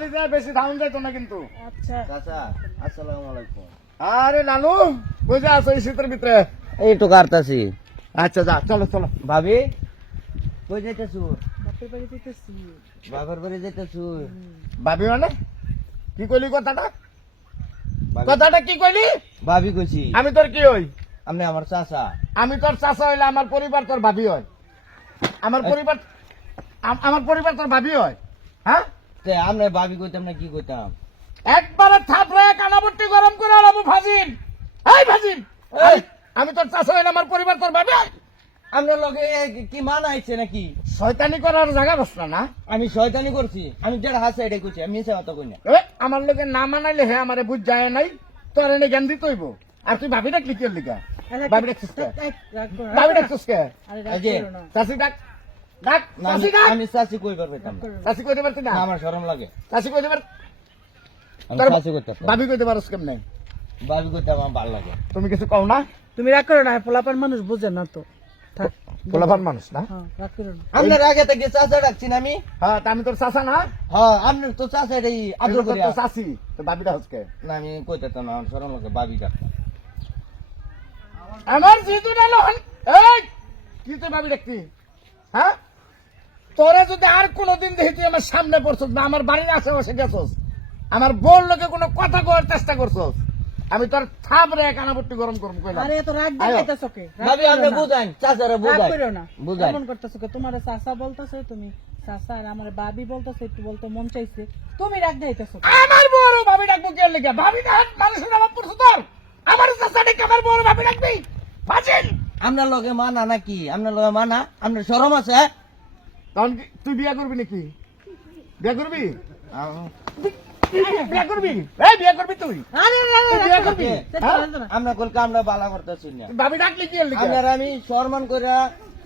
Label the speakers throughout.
Speaker 1: বাড়ি যায় বেশি ধাউন যাইতো না কিন্তু।
Speaker 2: আচ্ছা।
Speaker 3: চাচা আসসালামু আলাইকুম।
Speaker 1: আরে নানু বুঝে আছো এই শীতের ভিতরে?
Speaker 3: এই তো কাটতাছি
Speaker 1: আচ্ছা যা চলো চলো।
Speaker 3: ভাবি কই যাইতেছু?
Speaker 2: বাপের বাড়ি দিতেছি
Speaker 3: বাবার বাড়ি যাইতেছু?
Speaker 1: ভাবি মানে? কি কইলি কথাটা? কথাটা কি কইলি?
Speaker 3: ভাবি কইছি।
Speaker 1: আমি তোর কি হই?
Speaker 3: আমি আমার চাচা।
Speaker 1: আমি তোর চাষা হইলে আমার পরিবার তোর ভাবি হয়। আমার পরিবার আম- আমার পরিবার তোর ভাবি হয় হ্যাঁ?
Speaker 3: তে আপনি ভাবি কইতাম না কি কইতাম?
Speaker 1: একবারে থাপড়ে কানাবট্টি গরম করে আলাবো ভাজিন এই
Speaker 3: এই!
Speaker 1: আমি- আমি তোর চাষা হইলে আমার পরিবার তোর ভাবি হয়
Speaker 3: আপনার লগে কি মান আইছে নাকি?
Speaker 1: শয়তানি করার জায়গা বস না
Speaker 3: আমি শয়তানি করছি আমি যেটা হাসে এটাই কইছি আমি কথা কই না।
Speaker 1: আমার লোকে না মানাইলে হে আমারে বুঝ যায় নাই তোর এনে জ্ঞান দিতে হইব। আর তুই ভাবি ডাকলি কি লিগা
Speaker 2: আরে,
Speaker 1: ভাবি ডাকছিস কে
Speaker 2: এই, রাগ করো না।
Speaker 1: ভাবি ডাকছিস কে?
Speaker 2: আরে রাগ
Speaker 3: এই যে,
Speaker 2: করো না।
Speaker 1: চাষি ডাক। চাষি
Speaker 3: আমি-
Speaker 1: ডাক
Speaker 3: আমি চাচি কইবার পাইতাম না
Speaker 1: চাষি কইতে পারতি না?
Speaker 3: না, আমার শরম লাগে।
Speaker 1: চাষি কইতে পার
Speaker 3: আমি
Speaker 1: তোর
Speaker 3: চাচি কইতাম
Speaker 1: ভাবি কইতে পারস কেমনে?
Speaker 3: ভাবি কইতাম আমার ভালো লাগে।
Speaker 1: তুমি কিছু কও না?
Speaker 2: তুমি রাগ করো না পোলাপান মানুষ বুঝে না তো। থাক
Speaker 1: পোলাপান মানুষ না?
Speaker 2: হ্যাঁ রাগ করো না।
Speaker 3: আপনার আগে থেকে চাচা ডাকছি আমি?
Speaker 1: হ্যাঁ আমি তোর চাষা না?
Speaker 3: হ্যাঁ তো এটাই আদর
Speaker 1: চাষি তো ভাবিটা হচ্ছে
Speaker 3: না আমি কইতাম না আমার শরম লাগে ভাবি
Speaker 1: আমার যেহেতু না লহন এই কি তুই ভাবি দেখতি হ্যাঁ? তোরা যদি আর কোনোদিন দেখি তুই আমার সামনে পড়ছস বা আমার বাড়ির আশেপাশে গেছস আমার বোর লোকে কোনো কথা করার চেষ্টা করছস আমি তোর থাপরে কানাপট্টি গরম করব কইলাম
Speaker 2: আরে এত রাগ
Speaker 1: আয়ো।
Speaker 2: দেখাইতেছো কে?
Speaker 3: ভাবি
Speaker 2: করো
Speaker 3: আপনি
Speaker 2: না।
Speaker 3: বুঝান চাচারা
Speaker 2: রাগ
Speaker 3: বুঝান
Speaker 2: করো না।
Speaker 3: বুঝান
Speaker 2: এমন করতেছো কে? তোমার চাচা বলতেছো তুমি চাচা আর আমার বাবি বলতেছে একটু বলতে মন চাইছে। তুমি রাগ দেখাইতেছো
Speaker 1: আমার বড় ভাবি ডাকবো কে লেগে? ভাবি না মানুষের আমার পড়ছো তোর। আমার চাষা ডেকে আমার বড় ভাবি ডাকবি? বাজিল।
Speaker 3: আপনার লগে মানা নাকি? আপনার লগে মানা? আপনার শরম আছে
Speaker 1: তখন কি তুই বিয়া করবি নাকি? বিয়া করবি? বিয়া করবি? এই বিয়া করবি তুই। বিয়া করবি? হ্যাঁ?
Speaker 3: আমরা কলকে আমরা বালা করতেছি না।
Speaker 1: ভাবি ডাকলি কি লেগে?
Speaker 3: আপনার আমি সম্মান করে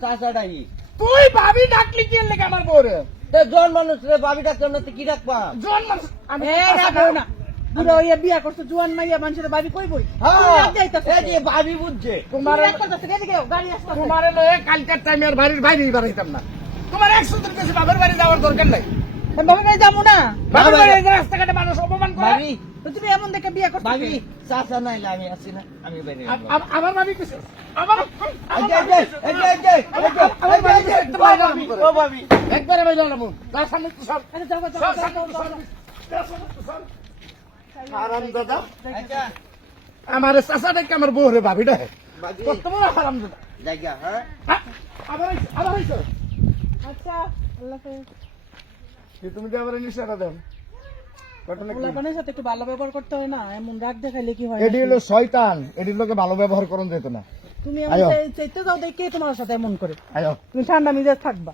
Speaker 3: চাচা ডাকি।
Speaker 1: তুই ভাবি ডাকলি কি লেগে আমার বউরে?
Speaker 3: তে জন মানুষ রে ভাবি ডাকতাম না তো কি ডাকবা?
Speaker 1: জন মানুষ আমি
Speaker 2: এই না। বুড়ো হইয়া বিয়া করছ জুয়ান মাইয়া মানুষের বাবি কই বই? তুমি রাগ
Speaker 3: যে ভাবি বুঝছে।
Speaker 1: তোমার
Speaker 2: গাড়ি
Speaker 1: কালকের টাইমে আর বাড়ির বাইরে বাড়াইতাম না। তোমার একশো দিন বেশি বাবার বাড়ি যাওয়ার দরকার নাই।
Speaker 2: বাবি বাড়ি যাব না।
Speaker 3: বাবা-
Speaker 1: বাড়ি রাস্তাঘাটে মানুষ অপমান করে।
Speaker 2: তুমি এমন দেখে বিয়া করছ
Speaker 3: ভাবি? চাচা নাইলে আমি আছি না আমি বাইরে
Speaker 1: আমার ভাবি কিছু আমার আমার ভাবি
Speaker 3: ও ভাবি
Speaker 1: একবারে বাইরে তার সামনে তো সব
Speaker 2: আরে যাও, যাও,
Speaker 1: সব দাদা।
Speaker 3: আচ্ছা।
Speaker 1: আমার দেখে আমার বউ ভাবি। ডাকে কত বড় হারাম দাদা।
Speaker 3: জায়গা হ্যাঁ?
Speaker 1: আবার আবার আইছো।
Speaker 2: আচ্ছা আল্লাহ হাফেজ।
Speaker 1: তুমি তো আবার নিশাটা
Speaker 2: পোলাপানের সাথে একটু ভালো ব্যবহার করতে হয় না? এমন রাগ দেখাইলে কি হয়
Speaker 1: এটি হলো শয়তান। এটির লোকে ভালো ব্যবহার করুন যেত না।
Speaker 2: তুমি এমন
Speaker 1: আয়ো।
Speaker 2: চাই- চাইতে যাও দেখে তোমার সাথে এমন করে। তুমি ঠান্ডা মিজাজ থাকবা।